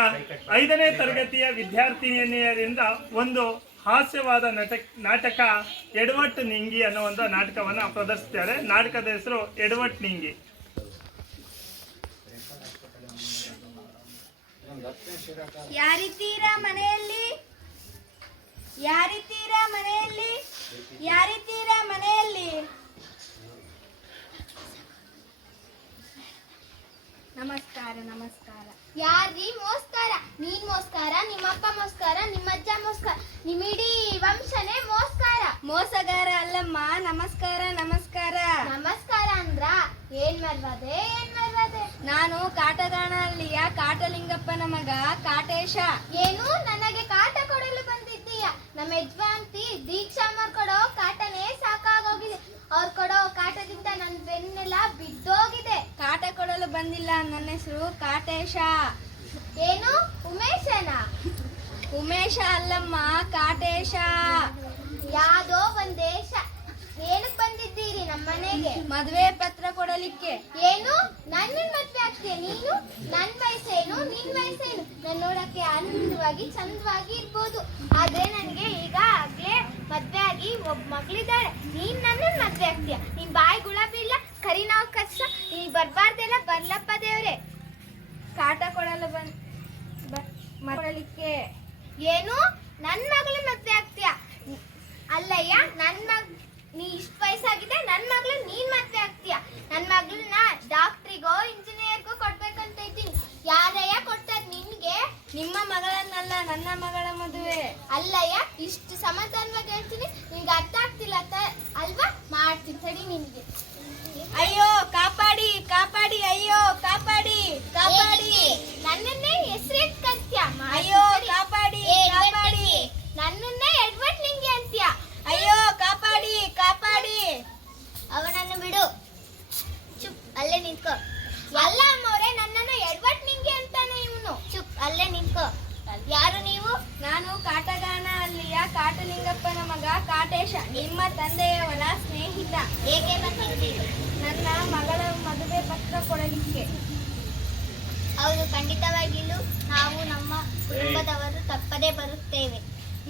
5ನೇ ತರಗತಿಯ ವಿದ್ಯಾರ್ಥಿನಿಯರಿಂದ ಒಂದು ಹಾಸ್ಯವಾದ ನಾಟಕ ಎಡವಟ್ಟು ನಿಂಗಿ ಅನ್ನೋ ಒಂದು ನಾಟಕವನ್ನು ಪ್ರದರ್ಶಿಸ್ತಾರೆ. ನಾಟಕದ ಹೆಸರು ಎಡವಟ್ಟು ನಿಂಗಿ. ಯಾರಿದ್ದೀರಾ ಮನೆಯಲ್ಲಿ? ಯಾರಿದ್ದೀರಾ ಮನೆಯಲ್ಲಿ? ಯಾರಿದ್ದೀರಾ ಮನೆಯಲ್ಲಿ? ನಮಸ್ಕಾರ ನಮಸ್ಕಾರ. ಯಾರೀ ಮೋಸ್ಕಾರ? ನೀನ್ ಮೋಸ್ಕಾರ, ನಿಮ್ಮಪ್ಪ ಮೋಸ್ಕಾರ, ನಿಮ್ಮಜ್ಜ ಮೋಸ್ಕಾರ, ನಿಮ್ಮಿಡೀ ವಂಶನೇ ಮೋಸ್ಕಾರ. ಮೋಸಗಾರ ಅಲ್ಲಮ್ಮ, ನಮಸ್ಕಾರ ನಮಸ್ಕಾರ. ನಮಸ್ಕಾರ ಅಂದ್ರ ಏನ್ ಮರ್ವಾದೆ? ನಾನು ಕಾಟಗಾಣಲ್ಲಿಯ ಕಾಟಲಿಂಗಪ್ಪನ ಮಗ ಕಾಟೇಶ. ಏನು ನನಗೆ ಕಾಟ ಕೊಡಲು ಬಂದಿದ್ದೀಯ? ನಮ್ಮ ಯಜಮಾನ್ತಿ ದೀಕ್ಷಾ ಕೊಡೋ ಕಾಟನೇ ಸಾಕಾಗೋಗಿದೆ. ಅವ್ರು ಕೊಡೋ ಕಾಟದಿಂದ ನನ್ನ ಬೆನ್ನೆಲ್ಲ ಬಿದ್ದೋಗಿದೆ. ಕಾಟ ಕೊಡಲು ಬಂದಿಲ್ಲ, ನನ್ನ ಹೆಸರು ಕಾಟೇಶ. ಏನು ಉಮೇಶನ? ಉಮೇಶ ಅಲ್ಲಮ್ಮ, ಕಾಟೇಶ. ಯಾವ್ದೋ ಒಂದ್ ದೇಶ. ಏನಕ್ ಬಂದಿದ್ದೀರಿ ನಮ್ಮನೆಗೆ? ಮದುವೆ ಪತ್ರ ಕೊಡಲಿಕ್ಕೆ. ಏನು ನನ್ನ ಮದ್ವೆ ಆಗ್ತೀಯ ನೀನು? ನನ್ ವಯಸ್ಸೇನು ನಿನ್ ವಯಸ್ಸೇನು? ನಾನು ನೋಡಕ್ಕೆ ಆನಂದವಾಗಿ ಚಂದವಾಗಿ ಇರ್ಬೋದು, ಆದ್ರೆ ನನ್ಗೆ ಈಗಾಗ್ಲೇ ಮದ್ವೆ ಆಗಿ ಒಬ್ಬ ಮಗಳಿದ್ದಾಳೆ. ನೀನ್ ನನ್ನ ಮದ್ವೆ ಆಗ್ತೀಯ? ನಿನ್ ಬಾಯಿ ಗುಲಾಬಿ ಇಲ್ಲ, ಕರಿ ನಾವು ಕಷ್ಟ. ನೀನ್ ಬರ್ಬಾರ್ದೆಲ್ಲ ಬರ್ಲಪ್ಪ ದೇವ್ರೆ. ಕಾಟ ಕೊಡಲು ಕೊಡಲಿಕ್ಕೆ. ಏನು ನನ್ ಮಗಳ ಮದ್ವೆ ಆಗ್ತೀಯ? ಅಲ್ಲಯ್ಯ, ನೀ ಇಷ್ಟ ವಯಸ್ಸಾಗಿದೆ, ನನ್ ಮಗಳು ನೀನ್ ಮದ್ವೆ ಆಗ್ತೀಯ? ನನ್ ಮಗಳನ್ನ ಡಾಕ್ಟ್ರಿಗೋ ಇಂಜಿನಿಯರ್ಗೋ ಕೊಡ್ಬೇಕಂತ ಇದ್ದೀನಿ. ಯಾರಯ್ಯ ಕೊಡ್ತಾರ ನಿನ್ಗೆ? ನಿಮ್ಮ ಮಗಳನ್ನಲ್ಲ, ನನ್ನ ಮಗಳ ಮದುವೆ. ಅಲ್ಲಯ್ಯ, ಇಷ್ಟು ಸಮಾಧಾನವಾಗಿ ಹೇಳ್ತೀನಿ, ನಿನ್ಗೆ ಅರ್ಥ ಆಗ್ತಿಲ್ಲ ಅಲ್ವಾ? ಮಾಡ್ತೀನಿ ಸರಿ ನಿನ್ಗೆ. ಅಯ್ಯೋ ಕಾಪಾಡಿ ಕಾಪಾಡಿ, ಅಯ್ಯೋ ಕಾಪಾಡಿ ಕಾಪಾಡಿ. ನನ್ನನ್ನೇ ಹೆಸರಿಟ್ ಕರ್ತ್ಯ? ಅಯ್ಯೋ ಕಾಪಾಡಿ ಕಾಪಾಡಿ. ನನ್ನನ್ನೇ ಎಡ್ವರ್ಡ್ ನಿಂಗೆ ಅಂತ್ಯ? ಅಯ್ಯೋ ಕಾಪಾಡಿ ಕಾಪಾಡಿ. ಅವನನ್ನು ಬಿಡು, ಚುಪ್ ಅಲ್ಲೇ ನಿಂತ್ಕೋ. ಅಲ್ಲ ಅಮ್ಮವ್ರೆ, ನನ್ನನ್ನು ಎಡ್ವರ್ಡ್ ನಿಂಗೆ ಅಂತಾನೆ ಇವನು. ಚುಪ್ ಅಲ್ಲೇ ನಿಂತ್ಕೋ. ಯಾರು ನೀವು? ನಾನು ಕಾಟಗಾನ ಅಲ್ಲಿಯ ಕಾಟಲಿಂಗಪ್ಪನ ಮಗ ಕಾಟೇಶ, ನಿಮ್ಮ ತಂದೆಯವರ ಸ್ನೇಹಿತ. ಏಕೆ ಬಂದಿದ್ದೀರಿ? ನನ್ನ ಮಗಳ ಮದುವೆ ಪತ್ರ ಕೊಡಲಿಕ್ಕೆ. ಹೌದು, ಖಂಡಿತವಾಗಿಯೂ ನಾವು ನಮ್ಮ ಕುಟುಂಬದವರು ತಪ್ಪದೇ ಬರುತ್ತೇವೆ.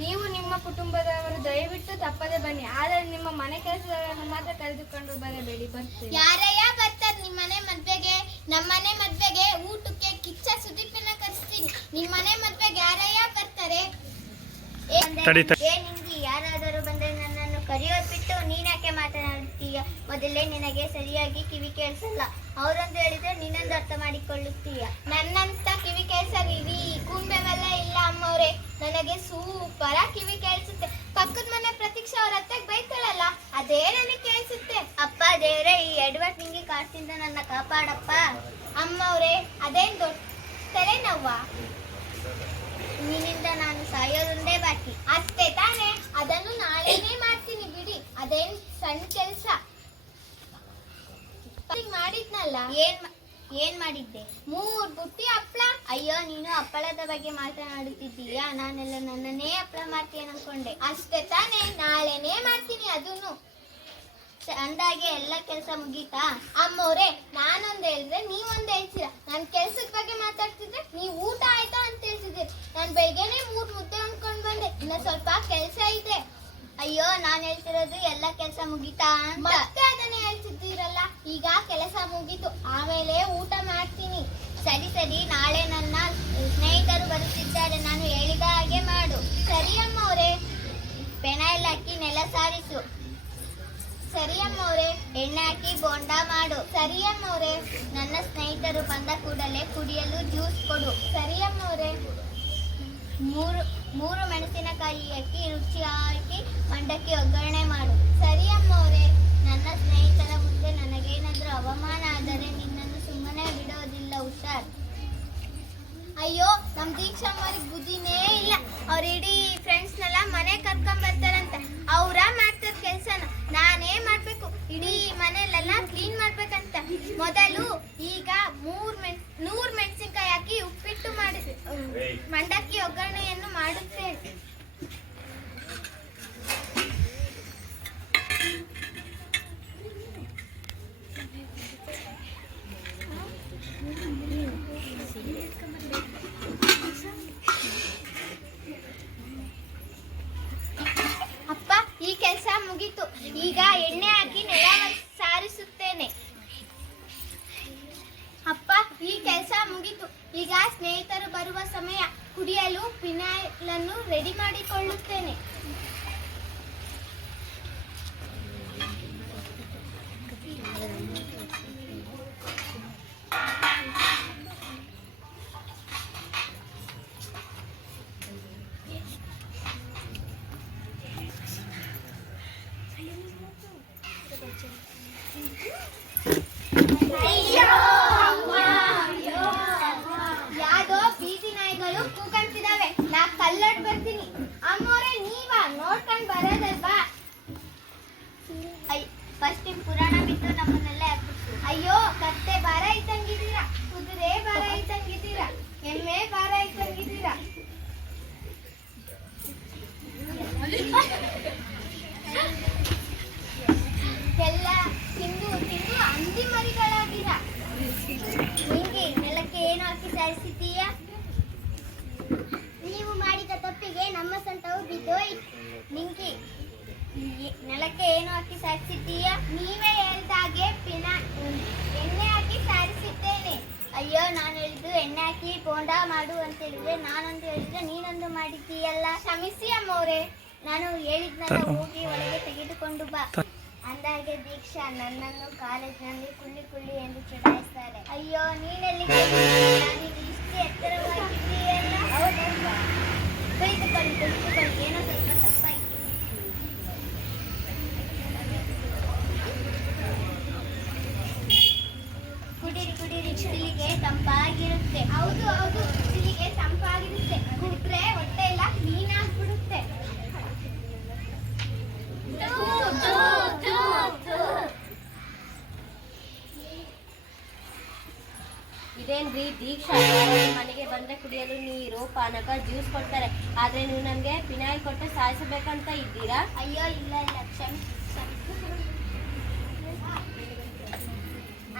ನೀವು ನಿಮ್ಮ ಕುಟುಂಬದವರು ದಯವಿಟ್ಟು ತಪ್ಪದೆ ಬನ್ನಿ, ಆದರೆ ನಿಮ್ಮ ಮನೆ ಕೆಲಸಗಳನ್ನು ಮಾತ್ರ ಕರೆದುಕೊಂಡು ಬರಬೇಡಿ. ಬರ್ತೀವಿ. ಯಾರಯ್ಯ ಬರ್ತಾರೆ ನಿಮ್ಮನೆ ಮದ್ವೆಗೆ? ನಮ್ಮನೆ ಮದ್ವೆಗೆ ಊಟಕ್ಕೆ ಕಿಚ್ಚ ಸುದೀಪನ ಕರೆಸ್ತೀನಿ. ನಿಮ್ಮನೆ ಮದ್ವೆಗೆ ಯಾರಯ್ಯ ಬರ್ತಾರೆ? ನಿಂಗೆ ಯಾರಾದರೂ ಬಂದರೆ ನನ್ನನ್ನು ಕರೆಯೋದು ಬಿಟ್ಟು ನೀನ್ಯಾಕೆ ಮಾತನಾಡುತ್ತೀಯ? ಮೊದಲೇ ನಿನಗೆ ಸರಿಯಾಗಿ ಕಿವಿ ಕೇಳಿಸಲ್ಲ. ಅವರೊಂದು ಹೇಳಿದ್ರೆ ನೀನೊಂದು ಅರ್ಥ ಮಾಡಿಕೊಳ್ಳುತ್ತೀಯ. ನನ್ನಂತ ಕಿವಿ ಕೇಳಿಸಲ್ಲ ಇಡೀ ಕುಂಬೆವೆಲ್ಲ ಇಲ್ಲ ಅಮ್ಮವ್ರೆ. ನನಗೆ ಸೂಪರ ಕಿವಿ ಕೇಳಿಸುತ್ತೆ. ಪಕ್ಕದ ಮನೆ ಪ್ರತೀಕ್ಷಾ ಅವ್ರ ಅತ್ತೆಗೆ ಬೈತಾಳಲ್ಲ, ಅದೇ ನನಗೆ ಕೇಳಿಸುತ್ತೆ. ಅಪ್ಪ ದೇವ್ರೆ, ಈ ಎಡವಟ್ ನಿಂಗೆ ಕಾಡ್ಸಿಂದ ನನ್ನ ಕಾಪಾಡಪ್ಪ. ಅಮ್ಮವ್ರೆ, ಅದೇನ್ ದೊಡ್ಡ ತಲೆನೋವ? ನಿನ್ನಿಂದ ನಾನು ಸಾಯೋದೊಂದೇ ಬಾಕಿ. ಅಷ್ಟೇ ತಾನೇ? ಅದನ್ನು ನಾಳೆನೇ ಮಾಡ್ತೀನಿ ಬಿಡಿ, ಅದೇನ್ ಸಣ್ಣ ಕೆಲಸ. ಮಾಡಿದ್ನಲ್ಲ. ಏನ್ ಮಾಡಿದ್ದೆ? 3 ಬುಟ್ಟಿ ಹಪ್ಪಳ. ಅಯ್ಯೋ, ನೀನು ಹಪ್ಪಳದ ಬಗ್ಗೆ ಮಾತನಾಡುತ್ತಿದ್ದೀಯಾ? ನಾನೆಲ್ಲ ನನ್ನನ್ನೇ ಹಪ್ಪಳ ಮಾಡ್ತೀಯ ಅನ್ಕೊಂಡೆ. ಅಷ್ಟೇ ತಾನೇ? ನಾಳೆನೇ ಮಾಡ್ತೀನಿ ಅದನ್ನು. ಅಂದಾಗೆ ಎಲ್ಲ ಕೆಲಸ ಮುಗೀತಾ? ಅಮ್ಮವ್ರೆ, ನಾನೊಂದ್ ಹೇಳಿದ್ರೆ ನೀವೊಂದ್ ಹೇಳ್ತೀರಾ. ನನ್ ಕೆಲ್ಸದ ಬಗ್ಗೆ ಮಾತಾಡ್ತಿದ್ರೆ ನೀವು ಊಟ ಆಯ್ತಾ ಅಂತ ಹೇಳ್ತಿದ್ದೀರಿ. ನಾನ್ ಬೆಳಗ್ಗೆನೆ 3 ಮುದ್ದೆ ಅನ್ಕೊಂಡ್ ಬಂದೆ, ಇನ್ನ ಸ್ವಲ್ಪ ಕೆಲ್ಸ ಇದೆ. ಅಯ್ಯೋ, ನಾನ್ ಹೇಳ್ತಿರೋದು ಎಲ್ಲ ಕೆಲಸ ಮುಗೀತಾ ಅಂತ. ಮತ್ತೆ ಅದನ್ನೇ ಹೇಳ್ತಿದ್ದೀರಲ್ಲ. ಈಗ ಕೆಲಸ ಮುಗೀತು, ಆಮೇಲೆ ಊಟ ಮಾಡ್ತೀನಿ. ಸರಿ ಸರಿ, ನಾಳೆ ನನ್ನ ಸ್ನೇಹಿತರು ಬರುತ್ತಿದ್ದಾರೆ, ನಾನು ಹೇಳಿದ ಹಾಗೆ ಮಾಡು. ಸರಿ ಅಮ್ಮವ್ರೆ. ಪೆನಾಯಿಲ್ ಹಾಕಿ ನೆಲ ಸಾರಿಸು. ಸರಿ ಅಮ್ಮವ್ರೆ. ಎಣ್ಣೆ ಹಾಕಿ ಬೋಂಡ ಮಾಡು. ಸರಿ ಅಮ್ಮವ್ರೆ. ನನ್ನ ಸ್ನೇಹಿತರು ಬಂದ ಕೂಡಲೇ ಕುಡಿಯಲು ಜ್ಯೂಸ್ ಕೊಡು. ಸರಿ ಅಮ್ಮವ್ರೆ. 3 ಮೆಣಸಿನಕಾಯಿ ಹಾಕಿ ರುಚಿ ಹಾಕಿ ಮಂಡಕ್ಕಿ ಒಗ್ಗರಣೆ ಮಾಡು. ಸರಿ ಅಮ್ಮವ್ರೆ. ನನ್ನ ಸ್ನೇಹಿತರ ಮುಂದೆ ನನಗೇನಾದ್ರೂ ಅವಮಾನ ಆದರೆ ನಿನ್ನನ್ನು ಸುಮ್ಮನೆ ಬಿಡೋದಿಲ್ಲ, ಹುಷಾರ್. ಅಯ್ಯೋ, ನಮ್ ದೀಕ್ಷಾಮ್ಮವ್ರಿಗೆ ಬುದ್ಧಿನೇ ಇಲ್ಲ. ಅವ್ರ ಇಡೀ ಫ್ರೆಂಡ್ಸ್ನೆಲ್ಲ ಮನೆ ಕರ್ಕೊಂಡ್ ಬರ್ತಾರಂತೆ. ಅವ್ರ ಮಾಡ್ತಾರ ಕೆಲ್ಸನ, ನಾನೇ ಮಾಡ್ಬೇಕು. ಇಡೀ ಮನೆಯಲ್ಲೆಲ್ಲ ಕ್ಲೀನ್ ಮಾಡ್ಬೇಕಂತ. ಮೊದಲು ಈಗ 100 ಮೆಣಸಿನ್ಕಾಯಿ ಹಾಕಿ ಉಪ್ಪಿಟ್ಟು ಮಾಡಿ ಮಂಡಕ್ಕಿ ಒಗ್ಗರಣೆಯನ್ನು ಮಾಡುತ್ತೇನೆ. ಮುಗೀತು. ಈಗ ಎಣ್ಣೆ ಹಾಕಿ ನೆಲ ಸಾರಿಸುತ್ತೇನೆ. ಅಪ್ಪ, ಈ ಕೆಲಸ ಮುಗೀತು. ಈಗ ಸ್ನೇಹಿತರು ಬರುವ ಸಮಯ. ಕುಡಿಯಲು ಫಿನೈಲ್ ಅನ್ನು ರೆಡಿ ಮಾಡಿಕೊಳ್ಳುತ್ತೇನೆ. ಯಾವ್ದೋ ಬೀದಿ ನಾಯಿಗಳು ಕೂಗಂತಿದಾವೆ. ನಾ ಕಲ್ಲಡ್ ಬರ್ತೀನಿ. ಅಮ್ಮೋರೆ ನೀವಾ ನೋಡ್ಕೊಂಡ್ ಬರೋದಲ್ವಾ? ಫಸ್ಟ್ ಪುರಾಣ ಬಿದ್ದು ನಮ್ಮನ್ನೆಲ್ಲ ಎಬ್ಬಿಸು. ಅಯ್ಯೋ, ಕತ್ತೆ ಭಾರ ಇದ್ದಂಗಿದ್ದೀರಾ, ಕುದುರೆ ಭಾರ ಇದ್ದಂಗಿದ್ದೀರಾ, ಎಮ್ಮೆ ಭಾರ ಇದ್ದಂಗಿದ್ದೀರಾ. ಎಲ್ಲ ತಿಂದು ತಿಂದು ಹಂದಿ ಮರಿಗಳಾಗಿರ. ನಿಂಗೆ ನೆಲಕ್ಕೆ ಏನು ಹಾಕಿ ಸಾರಿಸಿದ್ದೀಯ? ನೀವು ಮಾಡಿದ ತಪ್ಪಿಗೆ ನಮ್ಮ ಸೊಂಟವು ಬಿದ್ದೋಯ್ತು. ನಿಂಗೆ ನೆಲಕ್ಕೆ ಏನು ಹಾಕಿ ಸಾರಿಸಿದ್ದೀಯ? ನೀವೇ ಹೇಳ್ದಾಗೆ ಎಣ್ಣೆ ಹಾಕಿ ಸಾರಿಸಿದ್ದೇನೆ. ಅಯ್ಯೋ, ನಾನು ಹೇಳಿದ್ದು ಎಣ್ಣೆ ಹಾಕಿ ಬೋಂಡ ಮಾಡು ಅಂತ ಹೇಳಿದ್ರೆ, ನಾನೊಂದು ಹೇಳಿದ್ರೆ ನೀನೊಂದು ಮಾಡಿದ್ದೀಯಲ್ಲ. ಕ್ಷಮಿಸಿ ಅಮ್ಮವ್ರೆ, ನಾನು ಹೇಳಿದ್ನಲ್ಲ, ಹೋಗಿ ಒಳಗೆ ತೆಗೆದುಕೊಂಡು ಬಾ. ಅಂದಾಗೆ ದೀಕ್ಷಾ ನನ್ನನ್ನು ಕಾಲೇಜಿನಲ್ಲಿ ಕುಳ್ಳಿ ಕುಳ್ಳಿ ಎಂದು ಚುಡಾಯಿಸ್ತಾರೆ. ಅಯ್ಯೋ, ನೀನೆಲ್ಲಿ ನೀನು ಇಷ್ಟು ಎತ್ತರವಾಗಿದ್ದೀಯಲ್ಲ. ಹೌದಲ್ವಾ? ಕುಳಿತುಕೊಳ್ಳಿ, ಏನೋ ಸ್ವಲ್ಪ ತಪ್ಪಾಯ್ತು. ಕುಡೀರಿ, ಸಿಲಿಗೆ ತಂಪಾಗಿರುತ್ತೆ. ಹೌದು, ಸಿಲಿಗೆ ತಂಪಾಗಿರುತ್ತೆ. ಕುಟ್ರೆ ಹೊಟ್ಟೆ ಎಲ್ಲ ಕ್ಲೀನ್ ಆಗ್ಬಿಡುತ್ತೆ. ಇದೇನ್ರಿ ದೀಕ್ಷಾ, ಮನೆಗೆ ಬಂದ್ರೆ ಕುಡಿಯಲು ನೀರು, ಪಾನಕ, ಜ್ಯೂಸ್ ಕೊಡ್ತಾರೆ. ಆದ್ರೆ ನೀವು ನಮ್ಗೆ ಫಿನೈಲ್ ಕೊಟ್ಟು ಸಾಯಿಸಬೇಕಂತ ಇದ್ದೀರಾ? ಅಯ್ಯೋ, ಇಲ್ಲ, ಕ್ಷಮಿಸಿ.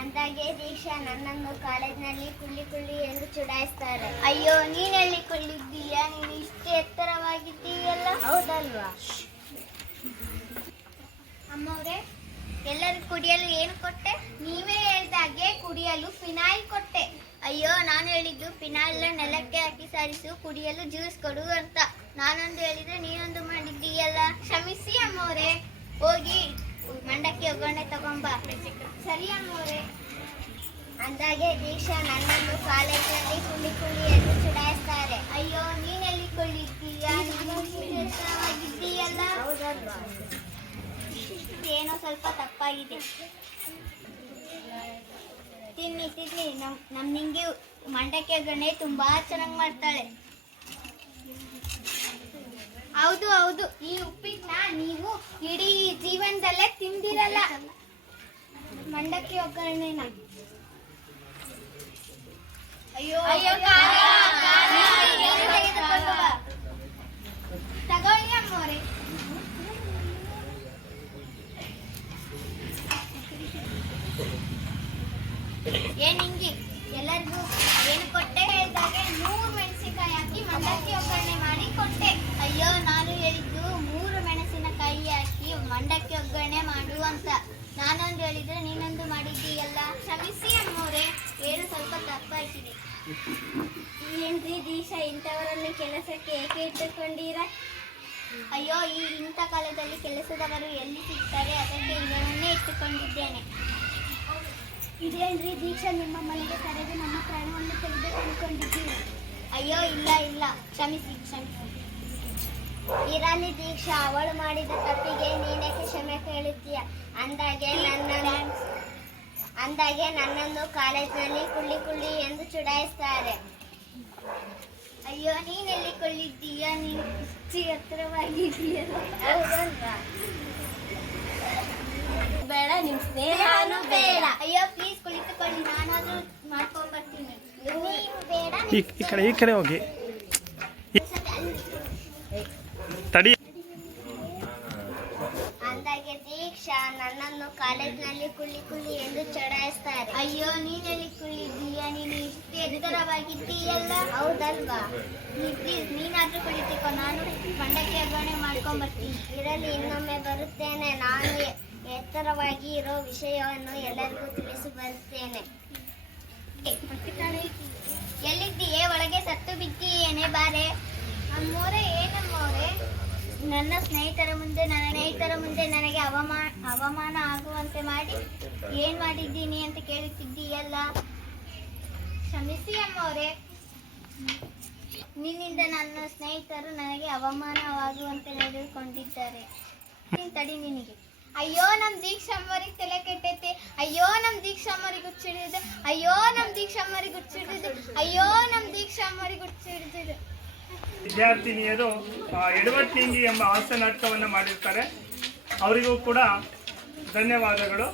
ಅಂದಾಗೆ ದೀಕ್ಷಾ ನನ್ನನ್ನು ಕಾಲೇಜಿನಲ್ಲಿ ಕುಳ್ಳಿ ಎಂದು ಚುಡಾಯಿಸ್ತಾರೆ. ಅಯ್ಯೋ, ನೀನೆಲ್ಲಿ ಕುಳ್ಳಿದ್ದೀಯಾ? ನೀನು ಇಷ್ಟು ಎತ್ತರವಾಗಿದ್ದೀಯಲ್ಲ. ಹೌದಲ್ವಾ? ಅಮ್ಮವ್ರೆ, ಎಲ್ಲರೂ ಕುಡಿಯಲು ಏನು ಕೊಟ್ಟೆ? ನೀವೇ ಹೇಳ್ದಾಗೆ ಕುಡಿಯಲು ಫಿನೈಲ್ ಕೊಟ್ಟೆ. ಅಯ್ಯೋ, ನಾನು ಹೇಳಿದ್ದು ಫಿನೈಲ್ ನೆಲಕ್ಕೆ ಹಾಕಿ ಸಾರಿಸು, ಕುಡಿಯಲು ಜ್ಯೂಸ್ ಕೊಡು ಅಂತ. ನಾನೊಂದು ಹೇಳಿದ್ರೆ ನೀನೊಂದು ಮಾಡಿದ್ದೀಯಲ್ಲ. ಕ್ಷಮಿಸಿ ಅಮ್ಮವ್ರೆ, ಹೋಗಿ ಮಂಡಕ್ಕಿ ಒಗ್ಗರಣೆ ತಗೊಂಬ. ಸರಿ ಅಮ್ಮವ್ರೆ. ಅಂದಾಗೆ ದೀಕ್ಷಾ ನನ್ನನ್ನು ಕಾಲೇಜಿನಲ್ಲಿ ಕುಳ್ಳಿ ಎಂದು ಚುಡಾಯಿಸ್ತಾರೆ. ಅಯ್ಯೋ, ನೀನೆಲ್ಲಿ ಕುಳ್ಳಿದ್ದೀಯಾ? ನೀನು ಎತ್ತರವಾಗಿದ್ದೀಯಲ್ಲ. ಹೌದಲ್ವಾ? ಏನೋ ಸ್ವಲ್ಪ ತಪ್ಪಾಗಿದೆ. ತಿನ್ನಿ, ನಮ್ ನಿಂಗೆ ಮಂಡಕ್ಕಿ ಒಗ್ಗರಣೆ ತುಂಬಾ ಚೆನ್ನಾಗಿ ಮಾಡ್ತಾಳೆ. ಹೌದು, ಈ ಉಪ್ಪಿಟ್ಟನ್ನ ನೀವು ಇಡೀ ಜೀವನದಲ್ಲೇ ತಿಂದಿರಲ್ಲ, ಮಂಡಕ್ಕಿ ಒಗ್ಗರಣೆನ. ಅಯ್ಯೋ, ತಗೊಳ್ಳಿ ಅಮ್ಮವ್ರೆ. ಏನಿಂಗಿ ಎಲ್ಲರಿಗೂ ಏನು ಕೊಟ್ಟೆ? ಹೇಳ್ದಾಗೆ 3 ಮೆಣಸಿನಕಾಯಿ ಹಾಕಿ ಮಂಡಕ್ಕಿ ಒಗ್ಗರಣೆ ಮಾಡಿ ಕೊಟ್ಟೆ. ಅಯ್ಯೋ, ನಾನು ಹೇಳಿದ್ದು 3 ಮೆಣಸಿನಕಾಯಿ ಹಾಕಿ ಮಂಡಕ್ಕಿ ಒಗ್ಗರಣೆ ಮಾಡು ಅಂತ. ನಾನೊಂದು ಹೇಳಿದ್ರೆ ನೀನೊಂದು ಮಾಡಿದ್ದೀಯಲ್ಲ. ಕ್ಷಮಿಸಿ ಅಮ್ಮವ್ರೆ, ಏನು ಸ್ವಲ್ಪ ತಪ್ಪಾಗಿದೆ. ಏನ್ರಿ ದೀಕ್ಷಾ, ಇಂಥವರನ್ನು ಕೆಲಸಕ್ಕೆ ಏಕೆ ಇಟ್ಟುಕೊಂಡೀರ? ಅಯ್ಯೋ, ಇಂಥ ಕಾಲದಲ್ಲಿ ಕೆಲಸದವರು ಎಲ್ಲಿ ಸಿಗ್ತಾರೆ, ಅದಕ್ಕೆ ಇವರನ್ನೇ ಇಟ್ಟುಕೊಂಡಿದ್ದೇನೆ. ಇದೇನ್ರಿ ದೀಕ್ಷಾ, ನಿಮ್ಮ ಮನೆಗೆ ಕರೆದು ನಮ್ಮ ಪ್ರಾಣವನ್ನು ತೆಗೆದು ಅನ್ಕೊಂಡಿದ್ದೀರಿ? ಅಯ್ಯೋ, ಇಲ್ಲ, ಕ್ಷಮಿಸಿ. ಇರಲಿ ದೀಕ್ಷಾ, ಅವಳು ಮಾಡಿದ ತಪ್ಪಿಗೆ ನೀನೇಕೆ ಕ್ಷಮೆ ಕೇಳುತ್ತೀಯ? ಅಂದಾಗೆ ನನ್ನನ್ನು ಕಾಲೇಜಿನಲ್ಲಿ ಕುಳ್ಳಿ ಎಂದು ಚುಡಾಯಿಸ್ತಾರೆ. ಅಯ್ಯೋ, ನೀನೆಲ್ಲಿ ಕೊಳ್ಳಿದ್ದೀಯಾ? ನೀನು ಇಷ್ಟು ಎತ್ತರವಾಗಿದ್ದೀಯಲ್ಲ. ಹೌದಲ್ವಾ? ಬೇಡ, ನಿಮ್ ಸ್ನೇಹನೂ ಬೇಡ. ಅಯ್ಯೋ, ಪ್ಲೀಸ್ ಕುಳಿತುಕೊಳ್ಳಿ, ನಾನಾದ್ರೂ ಮಾಡ್ಕೊಂಡ್ ಬರ್ತೀನಿ. ನೀವು ಬೇಡ, ಈ ಕಡೆ ಹೋಗಿ ತಡಿ. ಅಂದಾಗೆ ದೀಕ್ಷಾ ನನ್ನನ್ನು ಕಾಲೇಜ್ನಲ್ಲಿ ಕುಳ್ಳಿ ಎಂದು ಚಡಾಯಿಸ್ತಾರೆ. ಅಯ್ಯೋ, ನೀನಲ್ಲಿ ಕುಳ್ಳಿದ್ದೀಯಾ? ನೀನು ಇಷ್ಟು ಎತ್ತರವಾಗಿದ್ದೀಯಲ್ಲ. ಹೌದಲ್ವಾ? ಪ್ಲೀಸ್ ನೀನಾದ್ರೂ ಕುಳಿತಿಕೋ, ನಾನು ಮಂಡಕ್ಕಿ ಒಗ್ಗರಣೆ ಮಾಡ್ಕೊಂಡ್ಬರ್ತೀನಿ. ಇರಲಿ, ಇನ್ನೊಮ್ಮೆ ಬರುತ್ತೇನೆ. ನಾನು ಎತ್ತರವಾಗಿ ಇರೋ ವಿಷಯವನ್ನು ಎಲ್ಲರಿಗೂ ತಿಳಿಸಿ ಬರುತ್ತೇನೆ. ಎಲ್ಲಿದ್ದೀಯೇ? ಒಳಗೆ ಸತ್ತು ಬಿದ್ದೀಯೇನೆ, ಬಾರೆ. ನಮ್ಮೋರೆ, ಏನಮ್ಮೋರೆ? ನನ್ನ ಸ್ನೇಹಿತರ ಮುಂದೆ ನನಗೆ ಅವಮಾನ ಆಗುವಂತೆ ಮಾಡಿ ಏನ್ ಮಾಡಿದ್ದೀನಿ ಅಂತ ಕೇಳುತ್ತಿದ್ದೀಯಲ್ಲ. ಕ್ಷಮಿಸಿ ಅಮ್ಮವ್ರೆ, ನಿನ್ನಿಂದ ನನ್ನ ಸ್ನೇಹಿತರು ನನಗೆ ಅವಮಾನವಾಗುವಂತೆ ನಡೆದುಕೊಂಡಿದ್ದಾರೆ. ತಡಿ ನಿನಗೆ. ಅಯ್ಯೋ, ನಮ್ ದೀಕ್ಷಮ್ಮರಿಗೆ ತಲೆ ಕೆಟ್ಟೈತೆ. ಅಯ್ಯೋ, ನಮ್ ದೀಕ್ಷಮ್ಮರಿಗೆ ಹುಚ್ಚಿಡಿದು. ಅಯ್ಯೋ, ನಮ್ ದೀಕ್ಷಮ್ಮರಿಗೆ ಹುಚ್ಚಿಡಿದು. ಅಯ್ಯೋ, ನಮ್ ದೀಕ್ಷಮ್ಮರಿಗೆ ಹುಚ್ಚಿಡಿದು. ವಿದ್ಯಾರ್ಥಿನಿಯರು ಎಡವಟ್ಟು ನಿಂಗಿ ಎಂಬ ಹಾಸ್ಯ ನಾಟಕವನ್ನು ಮಾಡಿರ್ತಾರೆ. ಅವರಿಗೂ ಕೂಡ ಧನ್ಯವಾದಗಳು.